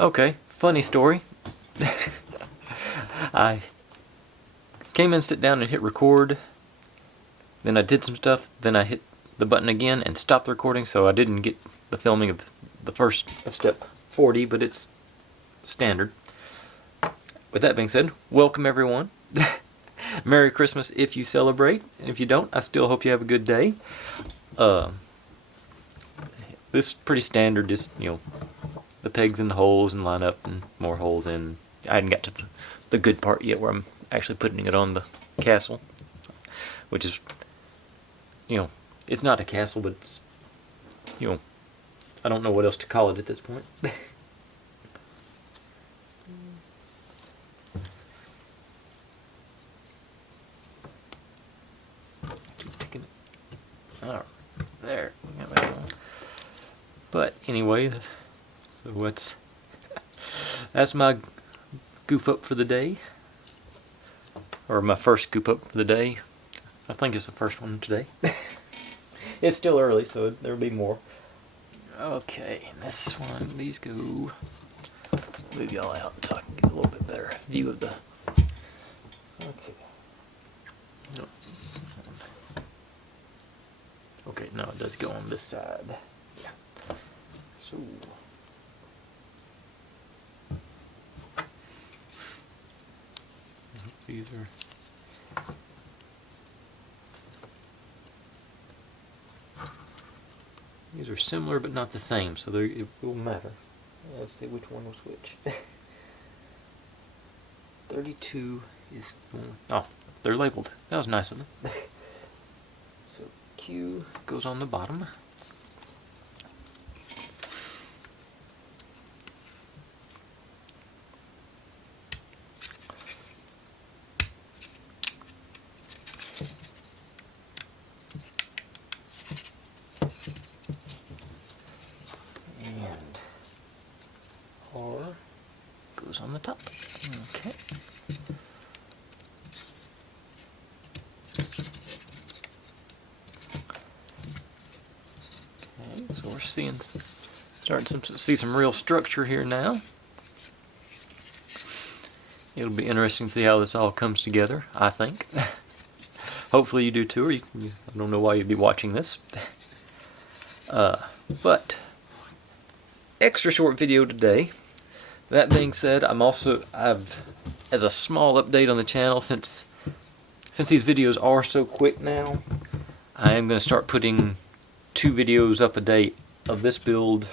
Okay, funny story. I came in, sit down, and hit record. Then I did some stuff. Then I hit the button again and stopped the recording, so I didn't get the filming of the first of step 40, but it's standard. With that being said, welcome everyone. Merry Christmas if you celebrate, and if you don't, I still hope you have a good day. This is pretty standard, just, the pegs in the holes and line up and more holes in. I hadn't got to the good part yet where I'm actually putting it on the castle, which is, it's not a castle, but it's, I don't know what else to call it at this point. Oh, there. But anyway, so that's my goof up for the day, or my first goof up for the day. I think it's the first one today. It's still early, so there'll be more. Okay, and this one, these go. Move y'all out so I can get a little bit better view of the. Okay. No. Okay, no, it does go on this side. Yeah. So. These are similar but not the same, so it will matter. Let's see which one was which. 32 is... Oh, they're labeled. That was nice of them. So Q goes on the bottom. And R goes on the top. Okay. Okay, so we're starting to see some real structure here now. It'll be interesting to see how this all comes together, I think. Hopefully you do too, or I don't know why you'd be watching this. But extra short video today. That being said, I've as a small update on the channel, since these videos are so quick now, I am going to start putting 2 videos up a day of this build.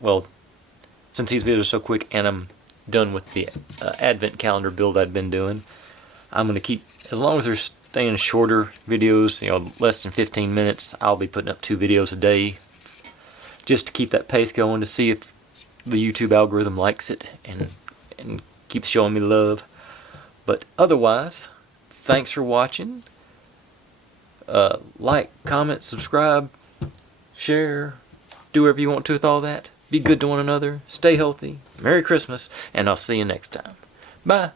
Well, since these videos are so quick and I'm done with the advent calendar build I've been doing, I'm going to keep, as long as they're staying shorter videos, less than 15 minutes, I'll be putting up 2 videos a day, just to keep that pace going, to see if the YouTube algorithm likes it and keeps showing me love. But otherwise, thanks for watching. Like, comment, subscribe, share, do whatever you want to with all that. Be good to one another, stay healthy, Merry Christmas, and I'll see you next time. Bye.